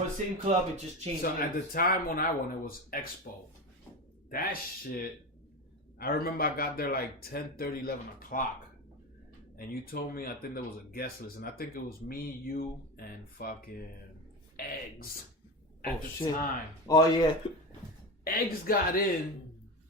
For the same club, it just changed. So at the time when I went, it was Expo. That shit, I remember I got there like 10:30, 11 o'clock. And you told me, I think there was a guest list. And I think it was me, you, and fucking Eggs at the time. Oh, yeah. Eggs got in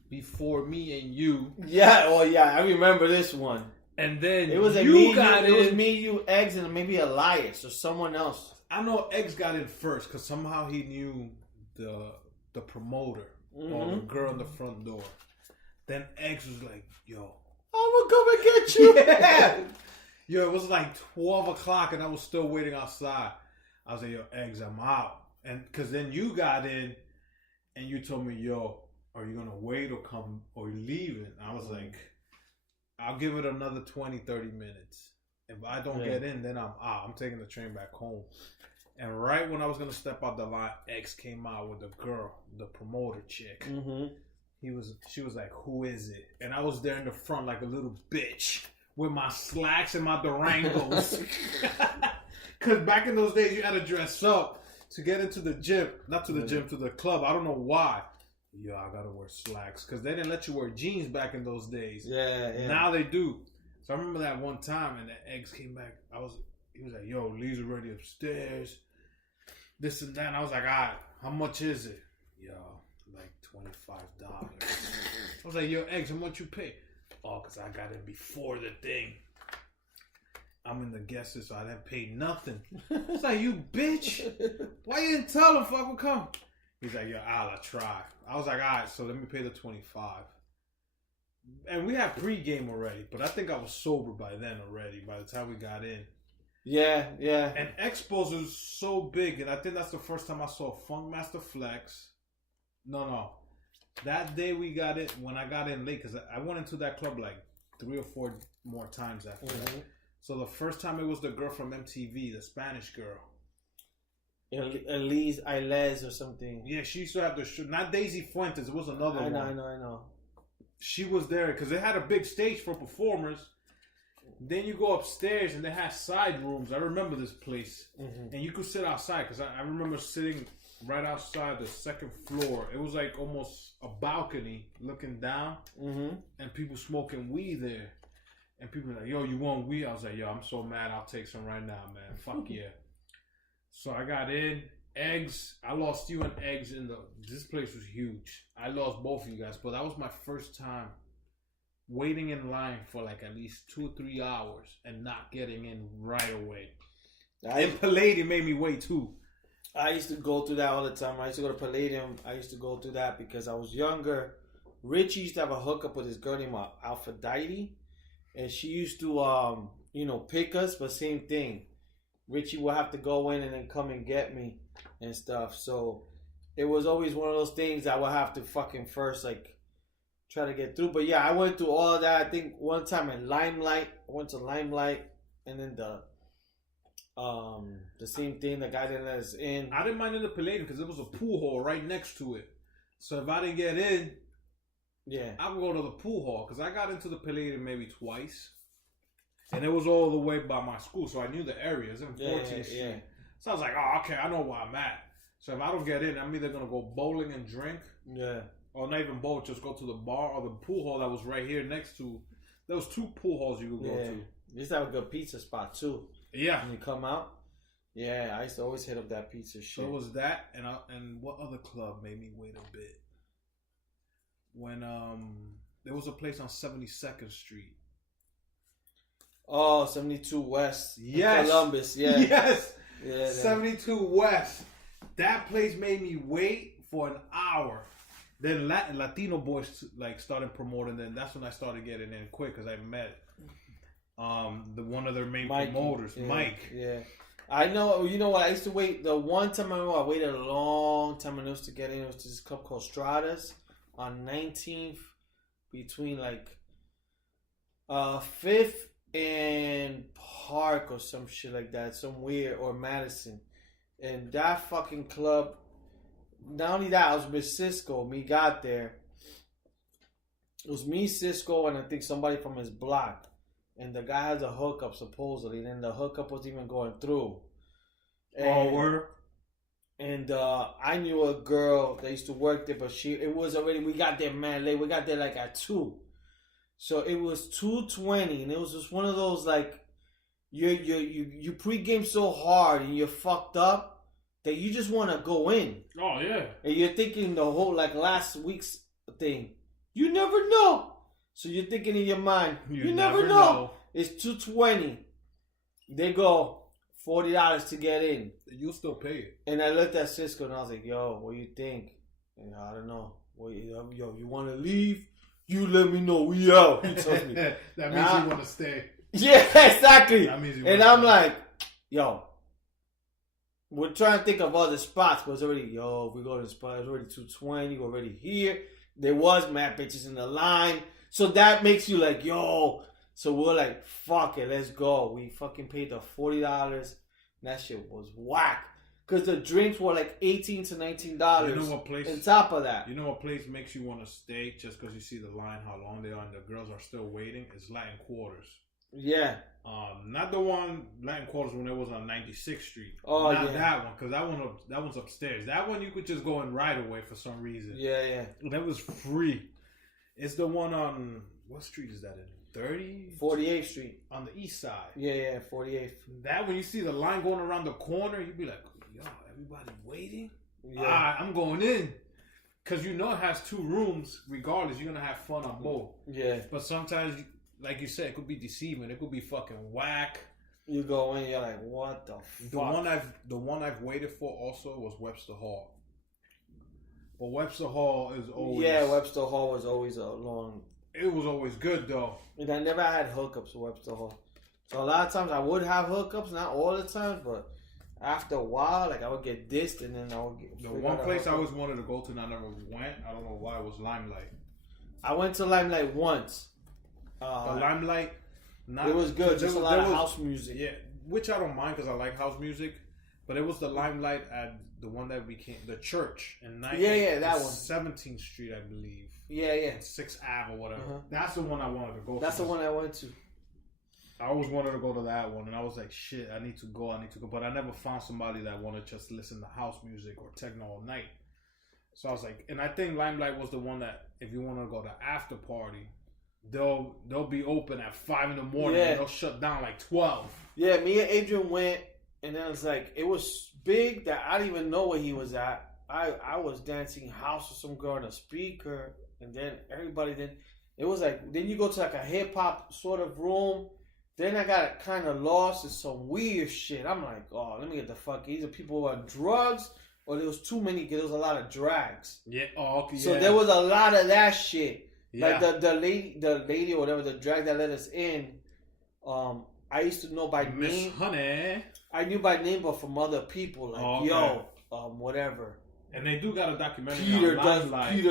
before me and you. Yeah, oh, yeah. I remember this one. And then it was you got in. It was me, you, Eggs, and maybe Elias or someone else. I know Eggs got in first because somehow he knew the promoter or the girl in the front door. Then Eggs was like, yo, I'm gonna come and get you. Yeah. Yo, it was like 12 o'clock and I was still waiting outside. I was like, yo, Eggs, I'm out. And because then you got in and you told me, yo, are you gonna wait or come or leaving? I was like, I'll give it another 20, 30 minutes. If I don't get in, then I'm out. I'm taking the train back home. And right when I was gonna step out the line, X came out with the girl, the promoter chick. She was like, "Who is it?" And I was there in the front like a little bitch with my slacks and my Durangos. Cause back in those days, you had to dress up to get into the gym, not to the gym, to the club. I don't know why. Yo, I gotta wear slacks because they didn't let you wear jeans back in those days. Yeah. Now they do. So I remember that one time, and the Eggs came back. He was like, "Yo, Lee's already upstairs. This and that." And I was like, "All right, how much is it?" Yo, like $25. I was like, "Yo, Eggs, how much you pay?" Oh, because I got in before the thing. I'm in the guest list, so I didn't pay nothing. It's like, you bitch. Why you didn't tell him if I would come? He's like, yo, I'll try. I was like, all right, so let me pay the 25. And we had pregame already, but I think I was sober by then already, by the time we got in. Yeah. And Expos was so big, and I think that's the first time I saw Funkmaster Flex. No. That day we got it, when I got in late, because I went into that club like 3 or 4 more times after that. So the first time it was the girl from MTV, the Spanish girl. Elise or something. Yeah, she used to have the show. Not Daisy Fuentes, it was another one. I know. She was there because they had a big stage for performers. Then you go upstairs and they had side rooms. I remember this place. And you could sit outside because I remember sitting right outside the second floor. It was like almost a balcony looking down. And people smoking weed there. And people were like, yo, you want weed? I was like, yo, I'm so mad. I'll take some right now, man. Fuck yeah. So I got in. Eggs. I lost you and Eggs in this place was huge. I lost both of you guys. But that was my first time waiting in line for like at least 2 or 3 hours and not getting in right away. And Palladium made me wait too. I used to go through that all the time. I used to go to Palladium. I used to go through that because I was younger. Richie used to have a hookup with this girl named Aphrodite. And she used to, pick us, but same thing. Richie would have to go in and then come and get me and stuff. So it was always one of those things I would have to fucking first, try to get through. But yeah, I went through all of that. I think one time in Limelight, I went to Limelight, and then the same thing, the guy didn't let us in. I didn't mind in the Palladium because there was a pool hall right next to it. So if I didn't get in, I would go to the pool hall because I got into the Palladium maybe twice. And it was all the way by my school, so I knew the areas in 14th Street. So I was like, oh, okay, I know where I'm at. So if I don't get in, I'm either going to go bowling and drink. Yeah. Or not even bowl, just go to the bar or the pool hall that was right here next to. There was 2 pool halls you could go to. You used to have a good pizza spot, too. Yeah. When you come out. Yeah, I used to always hit up that pizza shit. So it was that, and what other club made me wait a bit? When there was a place on 72nd Street. Oh, 72 West. Yes. Columbus, yeah. Yes. Yeah, 72 West. That place made me wait for an hour. Then Latino boys started promoting. Then that's when I started getting in quick because I met one of their main promoters, Mike. Yeah. I know. You know what? I used to wait. The one time I waited a long time and it was to get in. It was this club called Strada's on 19th between 5th and Park or some shit like that, some weird, or Madison. And that fucking club, not only that, I was with Cisco. Me got there. It was me, Cisco, and I think somebody from his block. And the guy has a hookup supposedly. And then the hookup was even going through. And And I knew a girl that used to work there, but we got there man late. We got there like at 2. So it was 2:20, and it was just one of those like you pregame so hard and you're fucked up that you just want to go in. Oh yeah. And you're thinking the whole like last week's thing. You never know. So you're thinking in your mind, you never know. It's 2:20. They go $40 to get in. You'll still pay it. And I looked at Cisco and I was like, yo, what do you think? And I don't know. Yo, you want to leave? You let me know. We out. He told me. That means you want to stay. Yeah, exactly. That means you and I'm like, yo, we're trying to think of other spots, but it's already, we go to the spot. It's already 2:20. We're already here. There was mad bitches in the line. So that makes you like, yo. So we're like, fuck it, let's go. We fucking paid the $40. That shit was whack. Because the drinks were like $18 to $19. You know what place? On top of that. You know what place makes you want to stay just because you see the line, how long they are, and the girls are still waiting? Is Latin Quarters. Yeah. Not the one, Latin Quarters, when it was on 96th Street. Oh, Not yeah. that one, because that one's upstairs. That one you could just go in right away for some reason. Yeah, yeah. That was free. It's the one on, what street is that in? 48th Street. On the east side. Yeah, 48th. That when you see the line going around the corner, you'd be like, yo, everybody waiting? Yeah. I'm going in. Because you know it has 2 rooms. Regardless, you're going to have fun on both. Yeah. But sometimes, like you said, it could be deceiving. It could be fucking whack. You go in, you're like, what the fuck? The one I've waited for also was Webster Hall. But Webster Hall is always... Yeah, Webster Hall was always a long... It was always good, though. And I never had hookups with Webster Hall. So a lot of times I would have hookups, not all the time, but after a while, like I would get dissed and then I would get... The one place I always wanted to go to and I never went, I don't know why, it was Limelight. I went to Limelight once. The Limelight... It was good, just a lot of house music. Yeah, which I don't mind because I like house music. But it was the Limelight at the one that became the church in that one. 17th Street, I believe. Yeah. 6th Ave or whatever. Uh-huh. That's the one I wanted to go to. That's the one I went to. I always wanted to go to that one, and I was like, shit, I need to go. But I never found somebody that wanted to just listen to house music or techno all night. So I was like, and I think Limelight was the one that if you want to go to after party, they'll be open at 5 in the morning and they'll shut down like 12. Yeah, me and Adrian went, and then it's like, it was big that I didn't even know where he was at. I was dancing house with some girl on a speaker, and then everybody it was like, then you go to like a hip hop sort of room. Then I got kind of lost in some weird shit. I'm like, oh, let me get the fuck. Either people were on drugs or there was too many, because there was a lot of drags. Yeah, oh, okay, so there was a lot of that shit. Yeah. Like the lady or whatever, the drag that let us in, I used to know by Miss name. Honey. I knew by name, but from other people, like, whatever. And they do got a documentary. Peter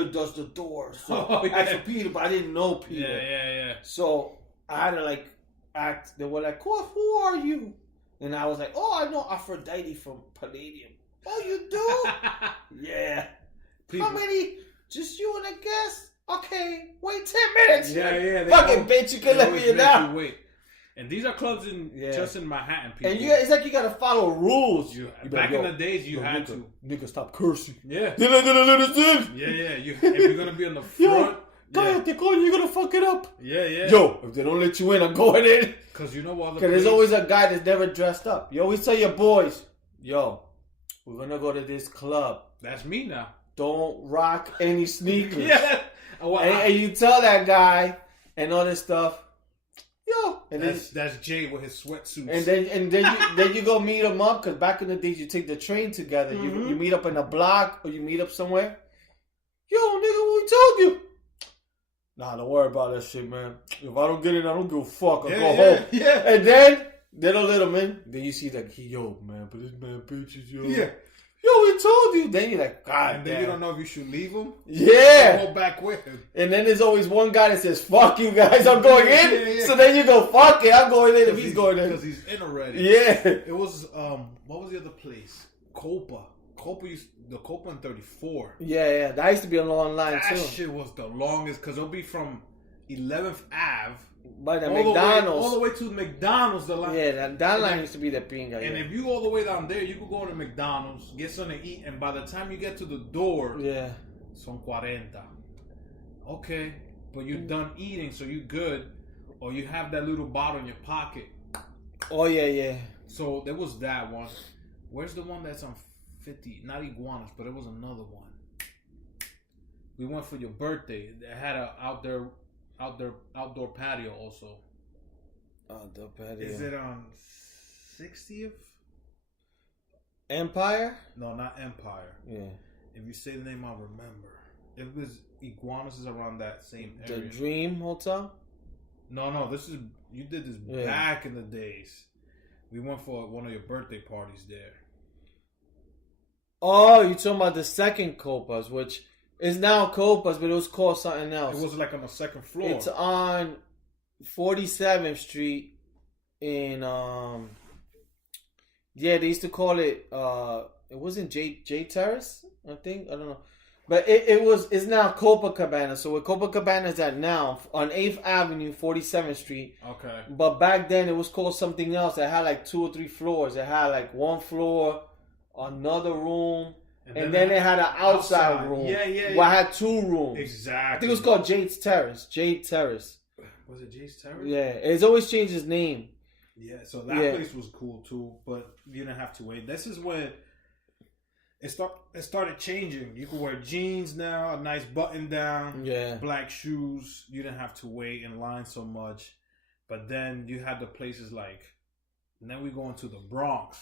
does the doors. So I asked for Peter, but I didn't know Peter. Yeah. So I had to like act. They were like, who are you? And I was like, oh, I know Aphrodite from Palladium. Oh, you do? Yeah. People. How many? Just you and a guest? Okay, wait 10 minutes. Yeah. Fucking bitch, you can let me down. Wait. And these are clubs just in Manhattan, people. And it's like you gotta follow rules. Back in the days, you had to. Nigga, stop cursing. Yeah. They're not gonna let us in. Yeah. If you're gonna be on the front. You're gonna fuck it up. Yeah. Yo, if they don't let you in, I'm going in. Because you know what? Because there's always a guy that's never dressed up. You always tell your boys, yo, we're gonna go to this club. That's me now. Don't rock any sneakers. Yeah. And you tell that guy and all this stuff. Yo, and that's Jay with his sweatsuits. And then you go meet him up, because back in the days you take the train together. Mm-hmm. You meet up in a block or you meet up somewhere. Yo, nigga, what we told you? Nah, don't worry about that shit, man. If I don't get in, I don't give a fuck. I go home. Yeah. And then they don't let him in. Then you see like, yo, man, but this man bitches, yo. Yeah. Yo, we told you. Then you're like, God and damn. then you don't know if you should leave him. Yeah. Go back with him. And then there's always one guy that says, fuck you guys, I'm going in. Yeah. So then you go, fuck it, I'm going in if he's going in. Because he's in already. Yeah. It was, what was the other place? Copa the Copa in 34. Yeah. That used to be a long line too. That shit was the longest, because it'll be from 11th Ave. By the McDonald's. All the way to McDonald's. The line. Yeah, that line used to be the pinga. And if you go all the way down there, you could go to McDonald's, get something to eat, and by the time you get to the door, son 40. Okay, but you're done eating, so you're good. Or you have that little bottle in your pocket. Oh, yeah. So there was that one. Where's the one that's on 50? Not Iguanas, but it was another one. We went for your birthday. They had a outdoor patio also. Outdoor patio. Is it on 60th? Empire? No, not Empire. Yeah. If you say the name, I'll remember. It was Iguanas is around that same area. The Dream Hotel? No. You did this back in the days. We went for one of your birthday parties there. Oh, you're talking about the second Copas, which is now Copas, but it was called something else. It was like on the second floor. It's on 47th Street in they used to call it it wasn't J Terrace, I think. I don't know. But it's now Copacabana. So where Copacabana is at now, on 8th Avenue, 47th Street. Okay. But back then it was called something else. It had like 2 or 3 floors. It had like one floor, another room, and then it had an outside room. Yeah. Where I had 2 rooms. Exactly. I think it was called Jade's Terrace. Jade Terrace. Was it Jade's Terrace? Yeah. It's always changed its name. Yeah, so that place was cool too, but you didn't have to wait. This is when it started changing. You could wear jeans now, a nice button down, black shoes. You didn't have to wait in line so much. But then you had the places like, and then we go into the Bronx,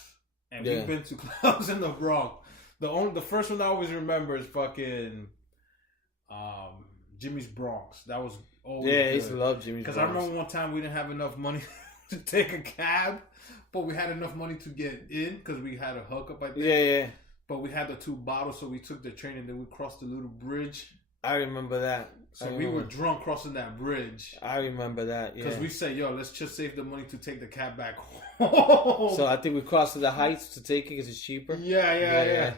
and we've been to clubs in the Bronx. The first one I always remember is fucking Jimmy's Bronx. That was always I used to love Jimmy's Bronx. Because I remember one time we didn't have enough money to take a cab, but we had enough money to get in because we had a hookup, I think. Yeah. But we had the 2 bottles, so we took the train and then we crossed the little bridge. I remember that. So we were drunk crossing that bridge. I remember that, Because we said, yo, let's just save the money to take the cab back home. So I think we crossed to the Heights to take it because it's cheaper. Yeah.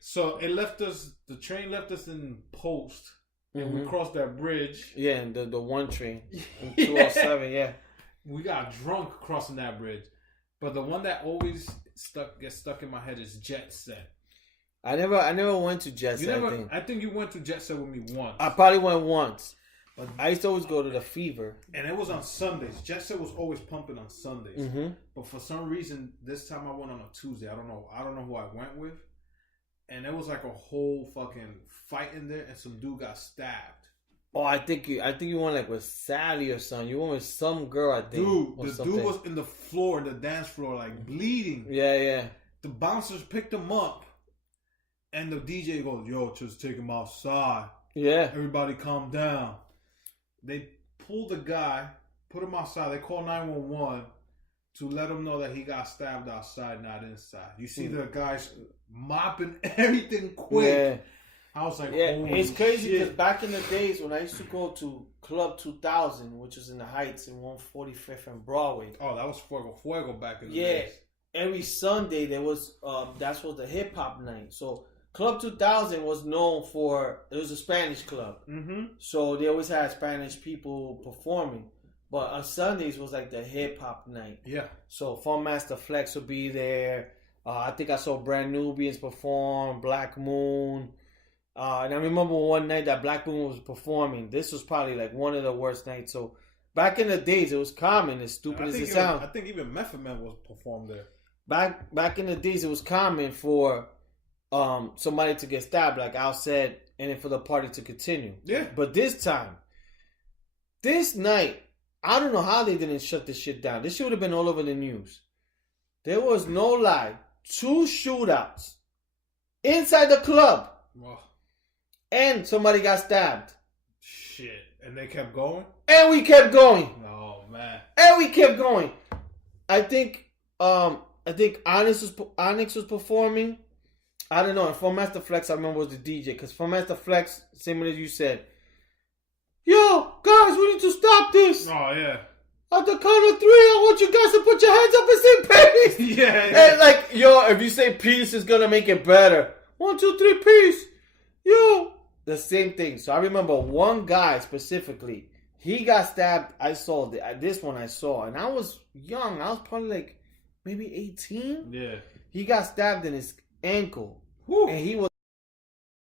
So it left us, the train left us in Post, and we crossed that bridge. Yeah, and the one train. 207, We got drunk crossing that bridge. But the one that always gets stuck in my head is Jet Set. I never went to Jet Set. I think you went to Jet Set with me once. I probably went once. But I used to always go to the Fever. And it was on Sundays. Jet Set was always pumping on Sundays. Mm-hmm. But for some reason, this time I went on a Tuesday. I don't know who I went with. And there was like a whole fucking fight in there, and some dude got stabbed. Oh, I think you went like with Sally or something. You went with some girl, I think. Dude, dude was in the floor, the dance floor, like bleeding. Yeah. The bouncers picked him up. And the DJ goes, yo, just take him outside. Yeah. Everybody calm down. They pulled the guy, put him outside. They called 911 to let him know that he got stabbed outside, not inside. You see the guys mopping everything quick. Yeah. I was like, it's crazy because back in the days when I used to go to Club 2000, which was in the Heights in 145th and Broadway. Oh, that was Fuego back in the days. Every Sunday there was that was the hip hop night. So Club 2000 was known for, it was a Spanish club. Mm-hmm. So they always had Spanish people performing. But on Sundays was like the hip hop night. Yeah. So Fun Master Flex would be there. I think I saw Brand Nubians perform, Black Moon. And I remember one night that Black Moon was performing. This was probably like one of the worst nights. So back in the days, it was common, as stupid as it sounds. I think even Method Man was performed there. Back in the days, it was common for somebody to get stabbed, like Al said, and then for the party to continue. Yeah. But this night, I don't know how they didn't shut this shit down. This shit would have been all over the news. There was no lie. 2 shootouts inside the club. Wow. And somebody got stabbed. Shit. And they kept going? And we kept going. Oh, man. And we kept going. I think Onyx was performing. I don't know. And Fun Master Flex, I remember, was the DJ. Because Fun Master Flex, same as you said, yo, guys, we need to stop this. Oh, yeah. At the count of 3, I want you guys to put your hands up and say peace. Yeah. And like, yo, if you say peace, it's going to make it better. 1, 2, 3, peace. Yo. The same thing. So I remember one guy specifically, He got stabbed. I saw this one. I saw, and I was young. I was probably like maybe 18. Yeah. He got stabbed in his ankle, Whew. and he was